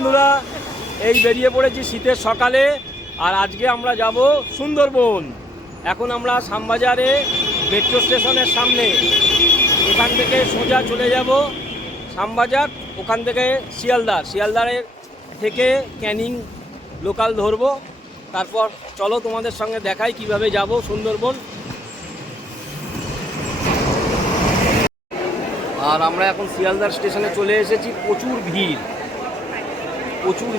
বন্ধুরা, এই বেরিয়ে পড়েছি শীতের সকালে। আর আজকে আমরা যাব সুন্দরবন। এখন আমরা শ্যামবাজারে মেট্রো স্টেশনের সামনে, এখান থেকে সোজা চলে যাব শ্যামবাজার, ওখান থেকে শিয়ালদারের থেকে ক্যানিং লোকাল ধরবো। তারপর চলো তোমাদের সঙ্গে দেখাই কিভাবে যাব সুন্দরবন। আর আমরা এখন শিয়ালদার স্টেশনে চলে এসেছি। প্রচুর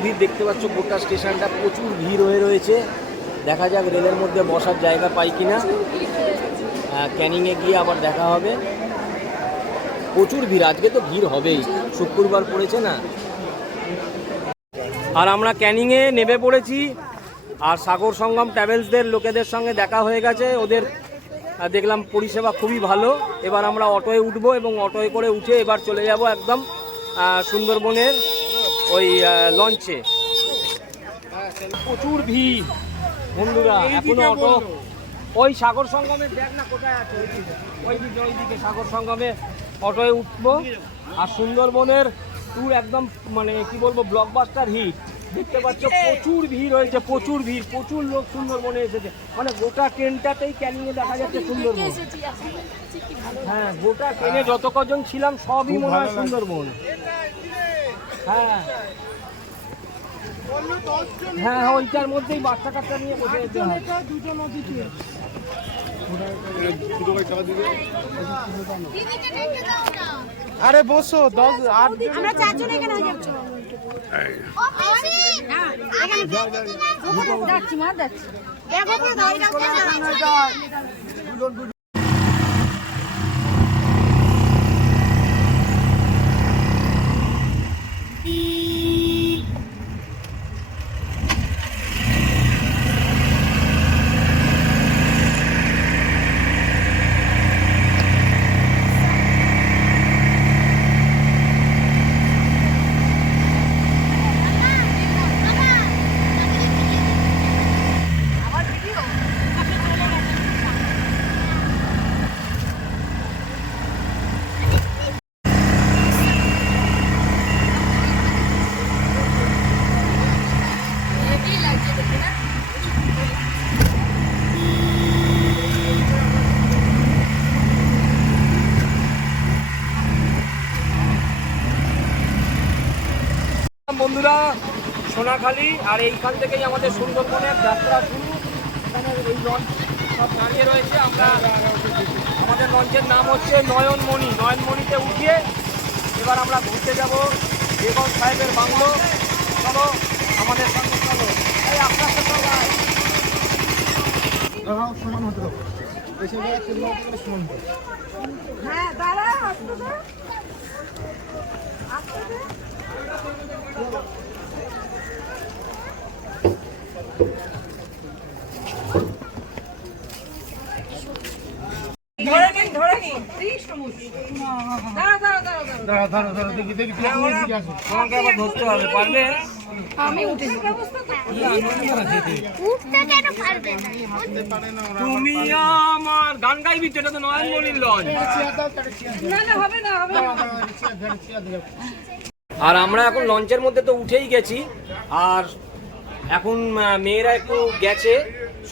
ভিড় দেখতে পাচ্ছ, গোটা স্টেশনটা প্রচুর ভিড় হয়ে রয়েছে। দেখা যাক রেলের মধ্যে বসার জায়গা পাই কিনা। ক্যানিংয়ে গিয়ে আবার দেখা হবে। প্রচুর ভিড়, আজকে তো ভিড় হবেই, শুক্রবার পড়েছে না। আর আমরা ক্যানিংয়ে নেমে পড়েছি। আর সাগর সঙ্গম ট্রাভেলসদের লোকেদের সঙ্গে দেখা হয়ে গেছে। ওদের দেখলাম পরিষেবা খুবই ভালো। এবার আমরা অটোয় উঠবো এবং অটোয় করে উঠে এবার চলে যাব একদম সুন্দরবনের ওই লঞ্চে। প্রচুর ভিড় বন্ধুরা, এখনো অটো ওই সাগর সঙ্গমে দেখ না কোথায় আছে, ওইদিকে সাগর সঙ্গমে অটোয় উঠবো। আর সুন্দরবনের ট্যুর একদম মানে কি বলবো, ব্লকবাস্টার হিট। দেখতে পাচ্ছ প্রচুর ভিড় হয়েছে, প্রচুর লোক সুন্দরবনে এসেছে। মানে গোটা ট্রেনটাতেই ক্যানিংয়ে দেখা যাচ্ছে সুন্দরবন। হ্যাঁ, গোটা ট্রেনে যত কজন ছিলাম সবই মনে হয় সুন্দরবন। হ্যাঁ, ওইটার মধ্যেই বাচ্চা কাচ্চা নিয়ে বসে যেতে হয়। আরে বসো 10-8 আমরা চারজন এখানে হয়ে যাচ্ছি। যাচ্ছি মা, যাচ্ছি। দেখো পুরো ধরে রাখো। বন্ধুরা, সোনাখালি, আর এইখান থেকেই আমাদের সুন্দরবনের যাত্রা শুরু। এখানে এই লঞ্চ সব দাঁড়িয়ে রয়েছে। আমাদের লঞ্চের নাম হচ্ছে নয়নমণিতে উঠিয়ে এবার আমরা ঘুরতে যাব বেগম সাহেবের বাংলো। চলো আমাদের সঙ্গে চলো। এই আপনার সাথে সমান হতে হবে। হ্যাঁ, দাঁড়া আসতে দে। ধরে নিন দাঁড়া দেখি তোমাকে আবার ধরতে হবে, পারবে? আমি উঠে তুমি আমার গান গাইবি, এটা তো নয়নমণির লঞ্চ। না হবে না। আর আমরা এখন লঞ্চের মধ্যে তো উঠেই গেছি। আর এখন মেয়েরা একটু গেছে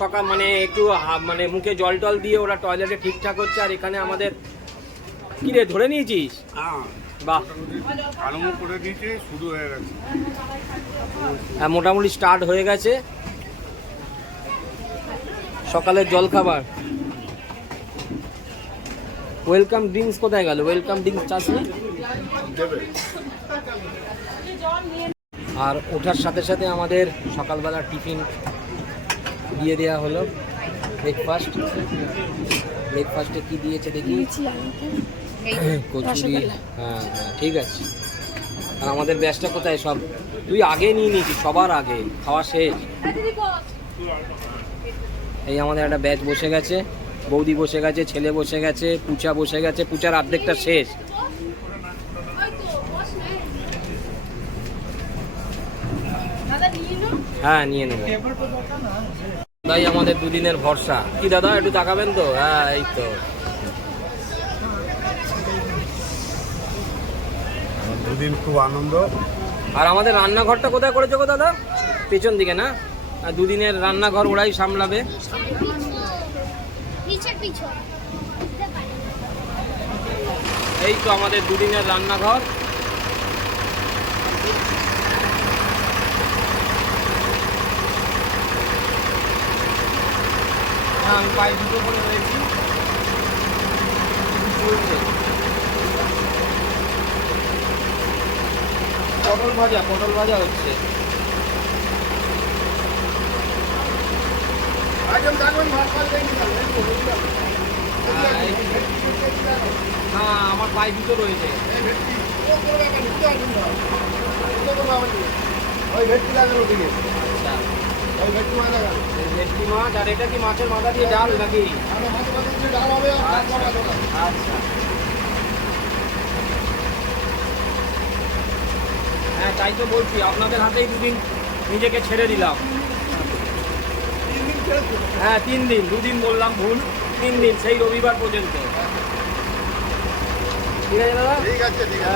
সকাল, মানে একটু মানে মুখে জল টল দিয়ে ওরা টয়লেটে ঠিকঠাক হচ্ছে। আর এখানে আমাদের কি রে, ধরে নিয়েছিস? বাহ, আরম্ভ করে দিয়েছে, শুরু হয়ে গেছে। হ্যাঁ, মোটামুটি স্টার্ট হয়ে গেছে সকালের জলখাবার। ওয়েলকাম ড্রিঙ্কস কোথায় গেল? Welcome drinks চাসনি? আর ওঠার সাথে সাথে আমাদের সকালবেলা টিফিন দিয়ে দেওয়া হলো। ব্রেকফাস্টে কি দিয়েছে দেখি? কচুরি। হ্যাঁ, ঠিক আছে। আর আমাদের ব্যাচটা কোথায়? সব তুই আগে নিয়ে নিয়েছিস, সবার আগে খাওয়া শেষ। এই আমাদের একটা ব্যাচ বসে গেছে, বৌদি বসে গেছে, ছেলে বসে গেছে, পুচা বসে গেছে। পুচার অর্ধেকটা শেষ। হ্যাঁ, নিয়ে নেব। তাই আমাদের দুদিনের ভরসা। কি দাদা একটু তাকাবেন তো? হ্যাঁ, এই তো দুদিন খুব আনন্দ। আর আমাদের রান্নাঘরটা কোথায় করেছো গো দাদা? পেছন দিকে না? আর দুদিনের রান্নাঘর ওরাই সামলাবে। এই তো আমাদের দুদিনের রান্নাঘর। আমি পায়ে দুটো করে রয়েছি। পটল ভাজা হচ্ছে। হ্যাঁ, আমার পায়ে দুটো রয়েছে। আচ্ছা, ভেটকি মাছ। আর এটা কি মাছের মাথা দিয়ে ডাল নাকি? আচ্ছা, হ্যাঁ তাই তো বলছি, আপনাদের হাতেই দুদিন নিজেকে ছেড়ে দিলাম। হ্যাঁ 3 দিন, 2 দিন বললাম ভুল, 3 দিন, সেই রবিবার পর্যন্ত। ঠিক আছে দাদা? ঠিক আছে, ঠিক আছে।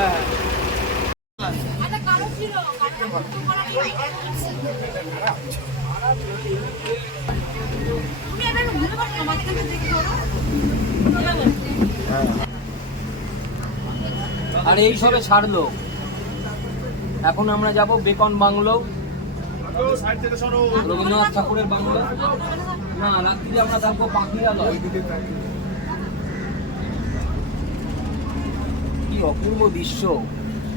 হ্যাঁ আর এই সবে ছাড়লো। এখন আমরা যাব বেকন বাংলো, রবীন্দ্রনাথ ঠাকুরের বাংলো। না, রাত্রি আমরা থাকবো পাখিরালয়। কি অপূর্ব দৃশ্য,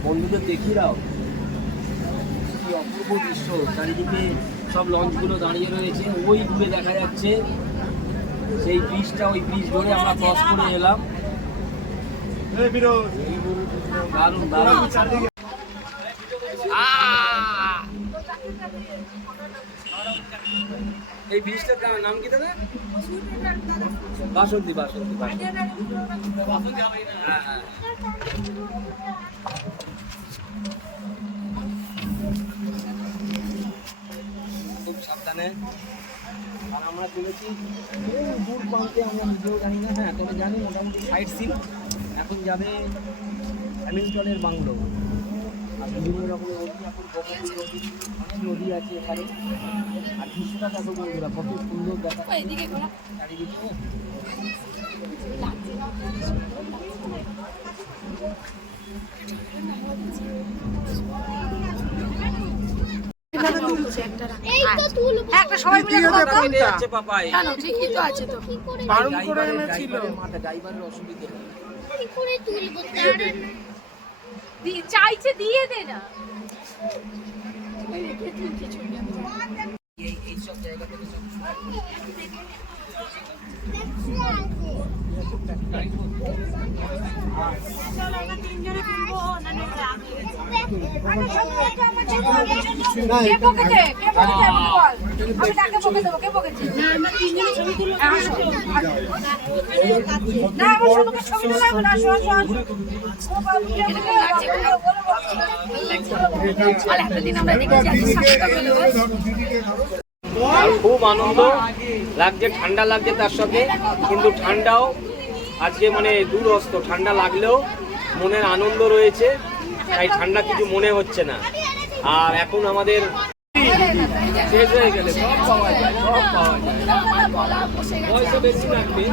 বন্ধুদের দেখিয়ে দাও। কি অপূর্ব দৃশ্য, চারিদিকে সব লঞ্চগুলো দাঁড়িয়ে রয়েছে। ওই দূরে দেখা যাচ্ছে সেই ব্রিজটা, ওই ব্রিজ ধরে আমরা ক্রস করে এলাম। দারুণ দারুণ। এই ব্রিজটার নাম কি দাদা? বাসন্তী। হ্যাঁ, খুব সাবধানে। আর আমরা চলেছি দূর প্রান্তে, আমরা নিজেও জানি না। হ্যাঁ তবে জানি মোটামুটি সাইড সিন। এখন যাবে হ্যামিল্টনের বাংলো। আর বিভিন্ন রকমের নদী, এখন গোমতী নদী, অনেক নদী আছে এখানে। আর দৃশ্যটা দেখো বন্ধুরা, কত সুন্দর দেখা চারিদিকে। একটা সবাই মিলে যাচ্ছে পাপাই। কেন ঠিকই তো আছে তো। বারণ করে এনেছিল। মাথা ড্রাইভারের অসুবিধা। কি করে তুলবো? চাইছে দিয়ে দে না। এই সব জায়গা থেকে সব খুব আনন্দ লাগছে, ঠান্ডা লাগছে তার সাথে, কিন্তু ঠান্ডাও আজকে মানে দূরস্থ। ঠান্ডা লাগলেও মনের আনন্দ রয়েছে, তাই ঠান্ডা কিছু মনে হচ্ছে না। আর এখন আমাদের শেষ হয়ে গেলে সব পাওয়া যায়, সব পাওয়া যায়। পয়সা বেশি লাগবে।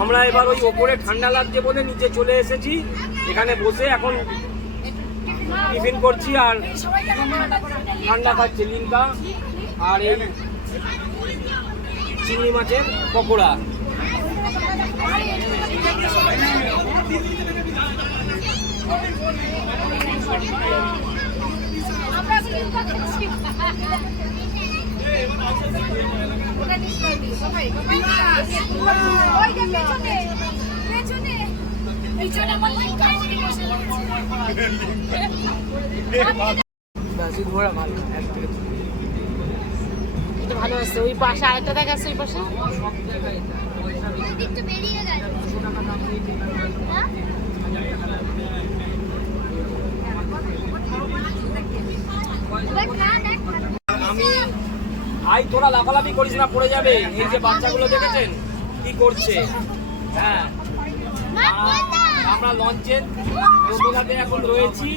আমরা এবার ওই ওপরে ঠান্ডা লাগছে বলে নিচে চলে এসেছি। এখানে বসে এখন টিফিন করছি আর ঠান্ডা খাচ্ছে লিমকা আর এই চিংড়ি মাছের পকোড়া। ভালো আছে। ওই পাশে আরেকটা দেখা আছে, ওই পাশে একটু বেরিয়ে গেল। আমি আই তোরা লাফালাফি করিস না, পড়ে যাবে। এই যে বাচ্চাগুলো দেখেছেন কি করছে? হ্যাঁ আমরা লঞ্চের প্রথমে এখন রয়েছি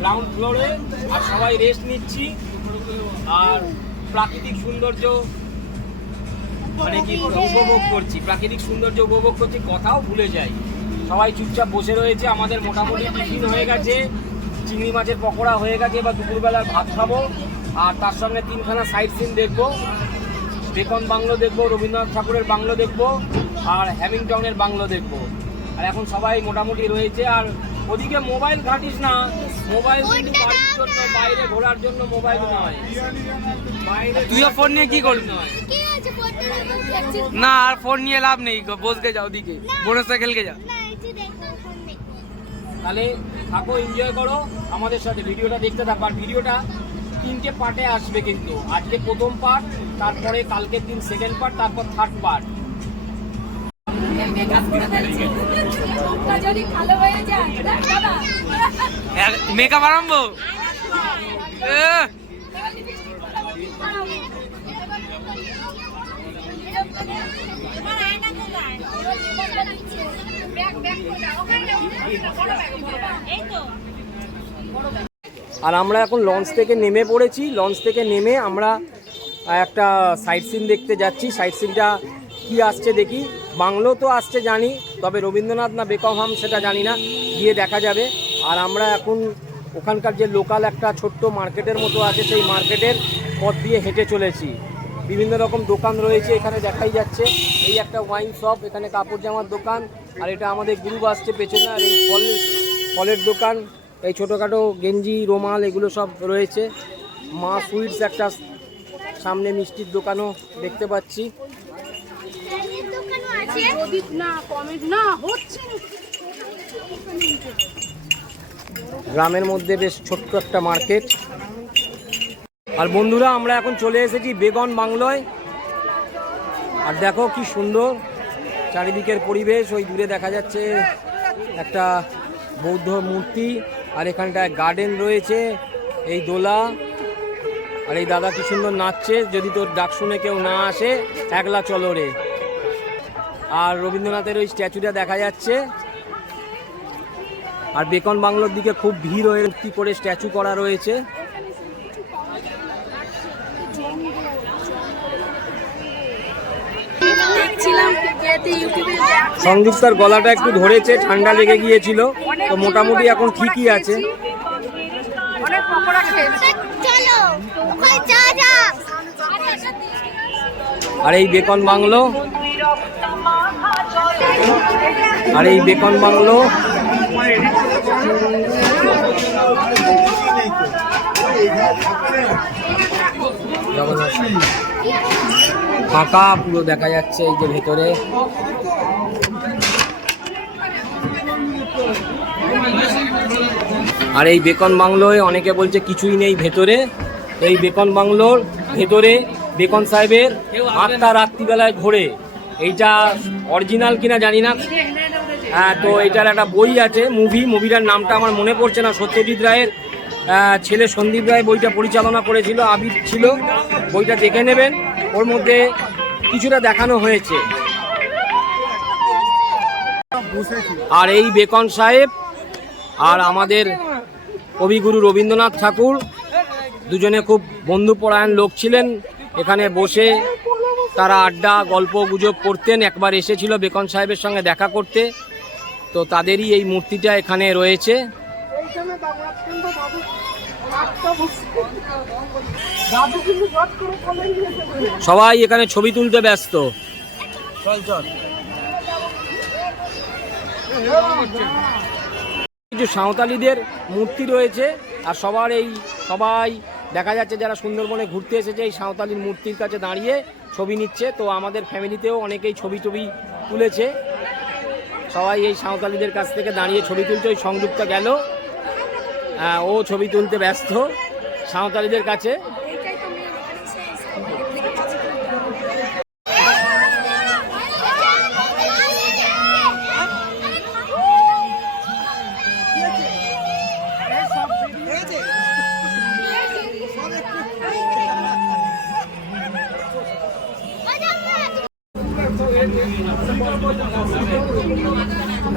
গ্রাউন্ড ফ্লোরে, আর সবাই রেস্ট নিচ্ছি আর প্রাকৃতিক সৌন্দর্য মানে কি উপভোগ করছি, প্রাকৃতিক সৌন্দর্য উপভোগ করছি, কথাও ভুলে যাই। সবাই চুপচাপ বসে রয়েছে। আমাদের মোটামুটি টিফিন হয়ে গেছে, চিংড়ি মাছের পকোড়া হয়ে গেছে, এবার দুপুরবেলার ভাত খাবো আর তার সঙ্গে 3খানা সাইট সিন দেখবো। বেকন বাংলো দেখবো, রবীন্দ্রনাথ ঠাকুরের বাংলো দেখবো আর হ্যামিংটনের বাংলো দেখবো। আর এখন সবাই মোটামুটি রয়েছে। আর ওদিকে মোবাইল ঘাঁটিস না, মোবাইল কিন্তু বাড়ির জন্য, বাইরে ঘোরার জন্য মোবাইল নয়। তুইও ফোন নিয়ে কি করবি? না আর ফোন নিয়ে লাভ নেই, বসকে যাও দিকে, মোটরসাইকেলকে যাও। তাহলে থাকো, এনজয় করো আমাদের সাথে, ভিডিওটা দেখতে থাকো। আর ভিডিওটা 3টে পার্টে আসবে কিন্তু, আজকে প্রথম পার্ট, তারপরে কালকের দিন সেকেন্ড পার্ট, তারপর থার্ড পার্ট। মেকআপ আরম্ভ। আর আমরা এখন লঞ্চ থেকে নেমে পড়েছি। লঞ্চ থেকে নেমে আমরা একটা সাইট সিন দেখতে যাচ্ছি। সাইট সিনটা কি আসছে দেখি। বাংলো তো আসছে জানি, তবে রবীন্দ্রনাথ না বেকহাম সেটা জানি না, গিয়ে দেখা যাবে। আর আমরা এখন ওখানকার যে লোকাল একটা ছোট্ট মার্কেটের মতো আছে, সেই মার্কেটের পথ দিয়ে হেঁটে চলেছি। বিভিন্ন রকম দোকান রয়েছে এখানে, দেখাই যাচ্ছে। এই একটা ওয়াইন শপ, এখানে কাপড় জামার দোকান, আর এটা আমাদের গ্রুপ আসছে পেছনে। আর এই ফলের দোকান, এই ছোটোখাটো গেঞ্জি, রুমাল, এগুলো সব রয়েছে। মা সুইটস একটা সামনে মিষ্টির দোকানও দেখতে পাচ্ছি। গ্রামের মধ্যে বেশ ছোট্ট একটা মার্কেট। আর বন্ধুরা, আমরা এখন চলে এসেছি বেগন বাংলোয়। আর দেখো কি সুন্দর চারিদিকের পরিবেশ। ওই দূরে দেখা যাচ্ছে একটা বৌদ্ধ মূর্তি, আর এখানটায় গার্ডেন রয়েছে, এই দোলা। আর এই দাদা কি সুন্দর নাচছে। যদি তোর ডাক শুনে কেউ না আসে, একলা চলো রে। আর রবীন্দ্রনাথের ওই স্ট্যাচুটা দেখা যাচ্ছে। আর বেকন বাংলোর দিকে খুব ভিড় হয়ে মূর্তি করে স্ট্যাচু করা রয়েছে। সংযুক্তার গলাটা একটু ধরেছে, ঠান্ডা লেগে গিয়েছিল, তো মোটামুটি এখন ঠিকই আছে। আর এই বেকন বাংলো, আর এই বেকন বাংলো ফাঁকা পুরো দেখা যাচ্ছে এই যে ভেতরে। আর এই বেকন বাংলোয় অনেকে বলছে কিছুই নেই ভেতরে। এই বেকন বাংলোর ভেতরে বেকন সাহেবের আত্মা রাত্রিবেলায় ঘোরে। এইটা অরিজিনাল কিনা জানি না। হ্যাঁ, তো এটার একটা বই আছে, মুভিটার নামটা আমার মনে পড়ছে না। সত্যজিৎ রায়ের ছেলে সন্দীপ রায় বইটা পরিচালনা করেছিল, আবির ছিল। বইটা দেখে নেবেন, ওর মধ্যে কিছুটা দেখানো হয়েছে। আর এই বেকন সাহেব আর আমাদের কবিগুরু রবীন্দ্রনাথ ঠাকুর দুজনে খুব বন্ধুপরায়ণ লোক ছিলেন। এখানে বসে তারা আড্ডা গল্প গুজব করতেন। একবার এসেছিল বেকন সাহেবের সঙ্গে দেখা করতে, তো তাদেরই এই মূর্তিটা এখানে রয়েছে। সবাই এখানে ছবি তুলতে ব্যস্ত। কিছু সাঁওতালিদের মূর্তি রয়েছে, আর সবাই দেখা যাচ্ছে যারা সুন্দরবনে ঘুরতে এসেছে এই সাঁওতালির মূর্তির কাছে দাঁড়িয়ে ছবি নিচ্ছে। তো আমাদের ফ্যামিলিতেও অনেকেই ছবি তুলেছে। সবাই এই সাঁওতালিদের কাছ থেকে দাঁড়িয়ে ছবি তুলতে। ওই সংযুক্ত গেল, ও ছবি তুলতে ব্যস্ত সাঁওতালিদের কাছে।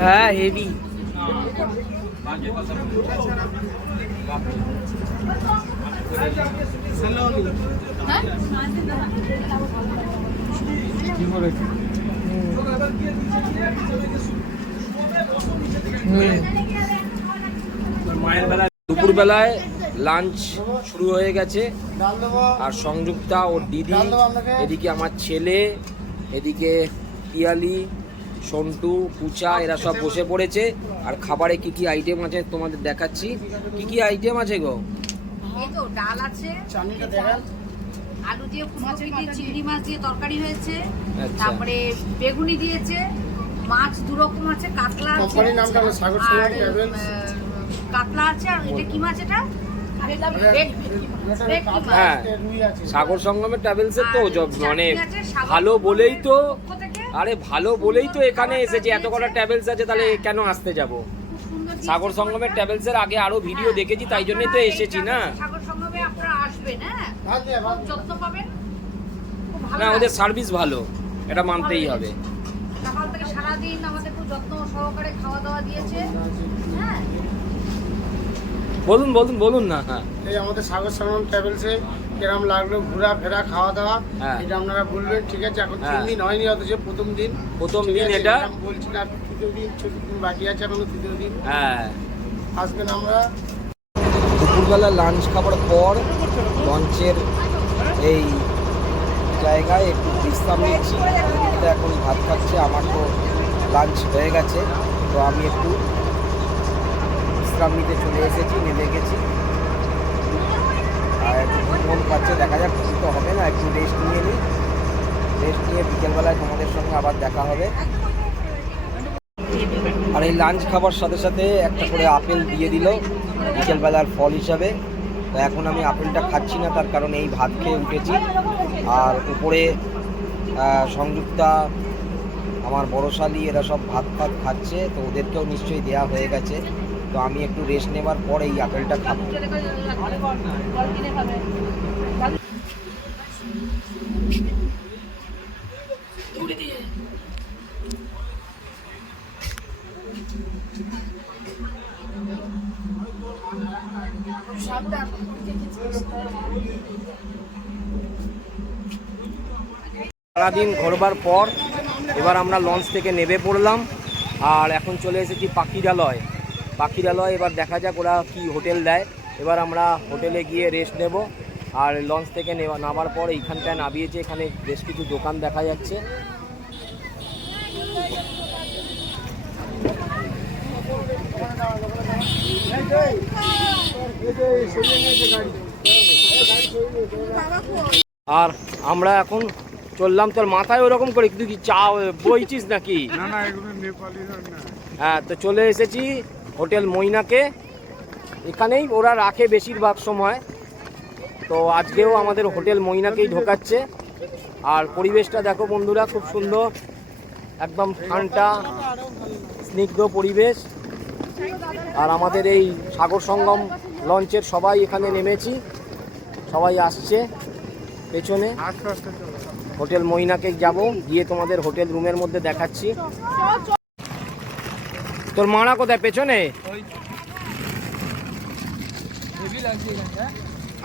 হ্যাঁ হেভি। দুপুরবেলায় লাঞ্চ শুরু হয়ে গেছে আর সংযুক্তা ওর দিদি, এদিকে আমার ছেলে, এদিকে পিয়ালি, সন্টু, পুচা এরা সব বসে পড়েছে। আর খাবারে কি কি আইটেম আছে তোমাদের দেখাচ্ছি। কি কি আইটেম আছে গো? এই তো ডাল আছে, আলু দিয়ে ফুলকপি দিয়ে চিংড়ি মাছ দিয়ে তরকারি হয়েছে, আচ্ছা। তারপরে বেগুনি দিয়েছে, মাছ দু রকম আছে, কাতলা আছে, কোম্পানির নামটা হলো সাগর আর, সিমেন্ট ট্রাভেলস। কাতলা আছে, আর এটা কি মাছ এটা? হ্যাঁ, সাগর সঙ্গমের ট্রাভেলসের তো আর মানে চাটনি আছে, সাগর ভালো বলেই তো, পক্ষ থেকে আরে ভালো বলেই তো এখানে এসেছে। এত কটা ট্রাভেলস আছে, তাহলে কেন আসতে যাব? খুব সুন্দর সাগর সঙ্গমের ট্রাভেলসের আগে আরো ভিডিও দেখেছি, তাই জন্যই তো এসেছি না। সাগর সঙ্গমে আপনারা আসবেন, হ্যাঁ, খুব যত্ন পাবেন, খুব ভালো না, ওদের লাগবে। সার্ভিস ভালো, এটা মানতেই হবে। সকাল থেকে সারাদিন আমাদের খুব যত্ন সহকারে খাওয়া দাওয়া দিয়েছে, হ্যাঁ। বলুন বলুন বলুন না। হ্যাঁ, এই আমাদের সাগর সঙ্গম ট্রাভেলসে কিরম লাগলো ঘোরা ফেরা খাওয়া দাওয়া, হ্যাঁ। এটা আপনারা বলবেন, ঠিক আছে? এখন 3 হ্যাঁ। দিন হয়নি, অথচ প্রথম দিন প্রথম ঠিক দিন আছে? এটা। আমি বলছিলাম তৃতীয় দিন, চতুর্থ দিন বাকি আছে, এখনো তৃতীয় দিন হ্যাঁ। আসবেন। আমরা দুপুরবেলা লাঞ্চ খাবার পর লঞ্চের এই জায়গায় একটু বিশ্রাম নিচ্ছি। তো এখন ভাত খাচ্ছে, আমার তো লাঞ্চ হয়ে গেছে, তো আমি একটু বিশ্রাম নিতে চলে এসেছি, নেমে গেছি। আর একটু মন পাচ্ছে, দেখা যাক, কিছু তো হবে না, একটু রেস্ট নিয়ে নিই। রেস্ট নিয়ে বিকেলবেলায় তোমাদের সঙ্গে আবার দেখা হবে। আর এই লাঞ্চ খাবার সাথে সাথে একটা করে আপেল দিয়ে দিল বিকেলবেলার ফল হিসাবে। তো এখন আমি আপেলটা খাচ্ছি না, তার কারণ এই ভাত খেয়ে উঠেছি। আর উপরে সংযুক্তা, আমার বড় শালি, এরা সব ভাত ফাত খাচ্ছে, তো ওদেরকেও নিশ্চয়ই দেয়া হয়ে গেছে। তো আমি একটু রেস্ট নেবার পর এই আপেলটা খাবো। সারাদিন ঘোরবার পর এবার আমরা লঞ্চ থেকে নেমে পড়লাম, আর এখন চলে এসেছি পাখিরালয়। পাখিরালয় এবার দেখা যাক ওরা কি হোটেল দেয়। এবার আমরা হোটেলে গিয়ে রেস্ট নেব। আর লঞ্চ থেকে নামার পর এইখানটায় নামিয়েছে, এখানে বেশ কিছু দোকান দেখা যাচ্ছে। আর আমরা এখন চললাম, তোর মাথায় ওরকম করে তুই কি চা বইছিস নাকি? না না, এগুলো নেপালি না। হ্যাঁ, তো চলে এসেছি হোটেল মৈনাকে। এখানেই ওরা রাখে বেশিরভাগ সময়, তো আজকেও আমাদের হোটেল মৈনাকেই ঢোকাচ্ছে। আর পরিবেশটা দেখো বন্ধুরা, খুব সুন্দর, একদম ঠান্ডা স্নিগ্ধ পরিবেশ। আর আমাদের এই সাগর সঙ্গম লঞ্চের সবাই এখানে নেমেছি, সবাই আসছে পেছনে। হোটেল মৈনাকে যাব, গিয়ে তোমাদের হোটেল রুমের মধ্যে দেখাচ্ছি। তোর মারা কোথায়? পেছনে?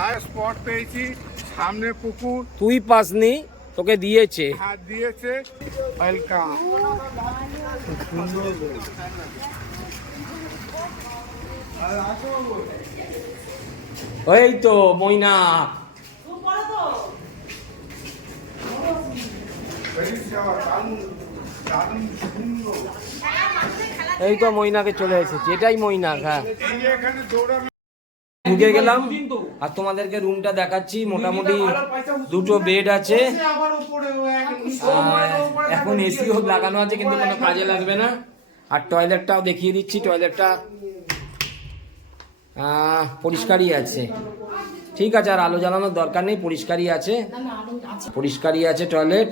আর স্পট পেয়েছি, সামনে পুকুর, তুই পাসনি, তোকে দিয়েছে। হাত দিয়েছে। ওয়েলকাম। এই তো মৈনা। এই তো মৈনাকে চলে এসেছি, এটাই মৈনাক। হ্যাঁ, এখানে দৌড়ানো ঢুকে গেলাম আর তোমাদেরকে রুমটা দেখাচ্ছি। মোটামুটি দুটো বেড আছে, এখন এসিও লাগানো আছে, কিন্তু কোনো কাজে লাগবে না। আর টয়লেটটাও দেখিয়ে দিচ্ছি, টয়লেটটা পরিষ্কারই আছে, ঠিক আছে, আর আলো জ্বালানোর দরকার নেই, পরিষ্কারই আছে, পরিষ্কারই আছে টয়লেট।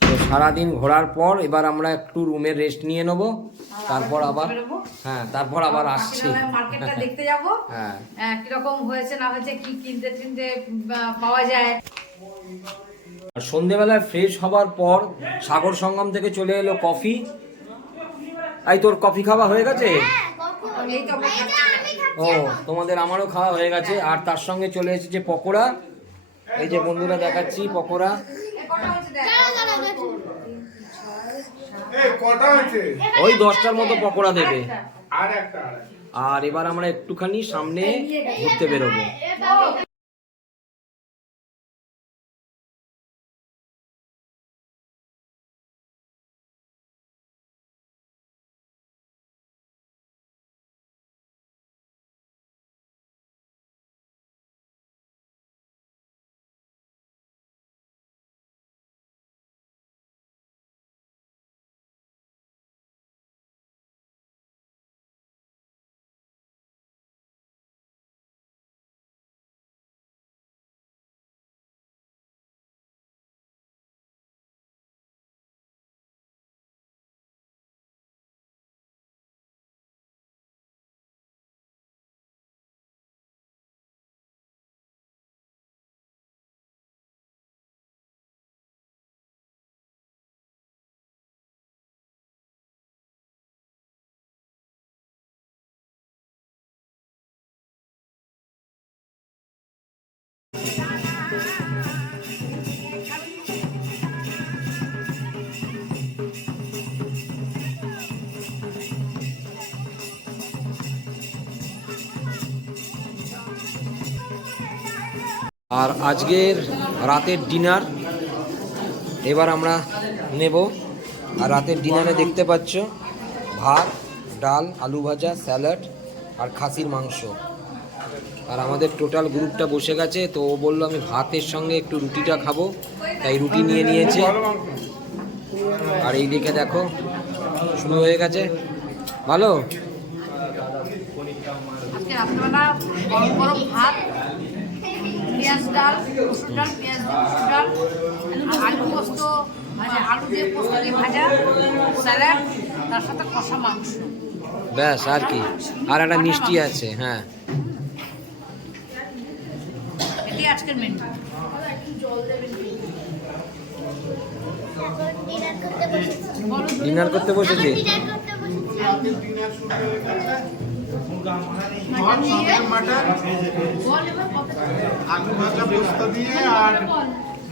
তো সারাদিন ঘোরার পর এবার আমরা একটু রুমে রেস্ট নিয়ে নেবো, তারপর আবার তারপর আবার আসছি। মার্কেটটা দেখতে যাবো, হ্যাঁ, কিরকম হয়েছে না হয়েছে, কি কিনতে পাওয়া যায়। আর সন্ধেবেলায় ফ্রেশ হবার পর সাগর সঙ্গম থেকে চলে এলো কফি। এই তোর কফি খাওয়া হয়ে গেছে? এই তো আমরা খাচ্ছি। ও তোমাদের আমারও খাওয়া হয়ে গেছে। আর তার সঙ্গে চলে এসেছে পকোড়া। এই যে বন্ধুরা দেখাচ্ছি পকোড়া। ওই 10টার মতো পকোড়া দেবে। আর এবার আমরা একটুখানি সামনে ঘুরতে বেরোবো। আর আজকের রাতের ডিনার এবার আমরা নেব। আর রাতের ডিনারে দেখতে পাচ্ছ ভাত, ডাল, আলু ভাজা, স্যালাড আর খাসির মাংস। আর আমাদের টোটাল গ্রুপটা বসে গেছে। তো ও বললো আমি ভাতের সঙ্গে একটু রুটিটা খাবো, তাই রুটি নিয়ে নিয়েছে। আর এই দিকে দেখো শুরু হয়ে গেছে। ভালো আজকে রাত্রেবেলা গরম গরম ভাত, পেঁয়াজ ডাল, মসুর ডাল, পেঁয়াজ দিয়ে মসুর ডাল, আলু পোস্ত, মানে আলু দিয়ে পোস্ত দিয়ে ভাজা, স্যালাড, তার সাথে কষা মাংস। ব্যাস আর কি। আর একটা মিষ্টি আছে। হ্যাঁ এটাই আজকের মেনু। ডিনার করতে বসেছি। মাটন, আলু ভাজা পোস্ত দিয়ে আর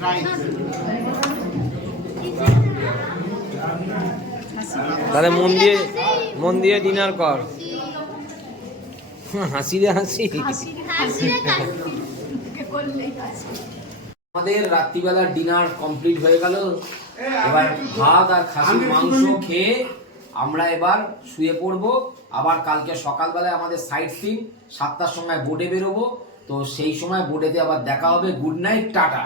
রাইস। তাহলে মন দিয়ে ডিনার কর। হাসি রে হাসি। আমাদের রাত্রিবেলার ডিনার কমপ্লিট হয়ে গেল। এবার ভাত আর খাসির মাংস খেয়ে আমরা এবার শুয়ে পড়বো। আবার কালকে সকালবেলায় আমাদের সাইট সিন 7টার সময় বোটে বেরোবো। তো সেই সময় বোটেতে আবার দেখা হবে। Good night, tata.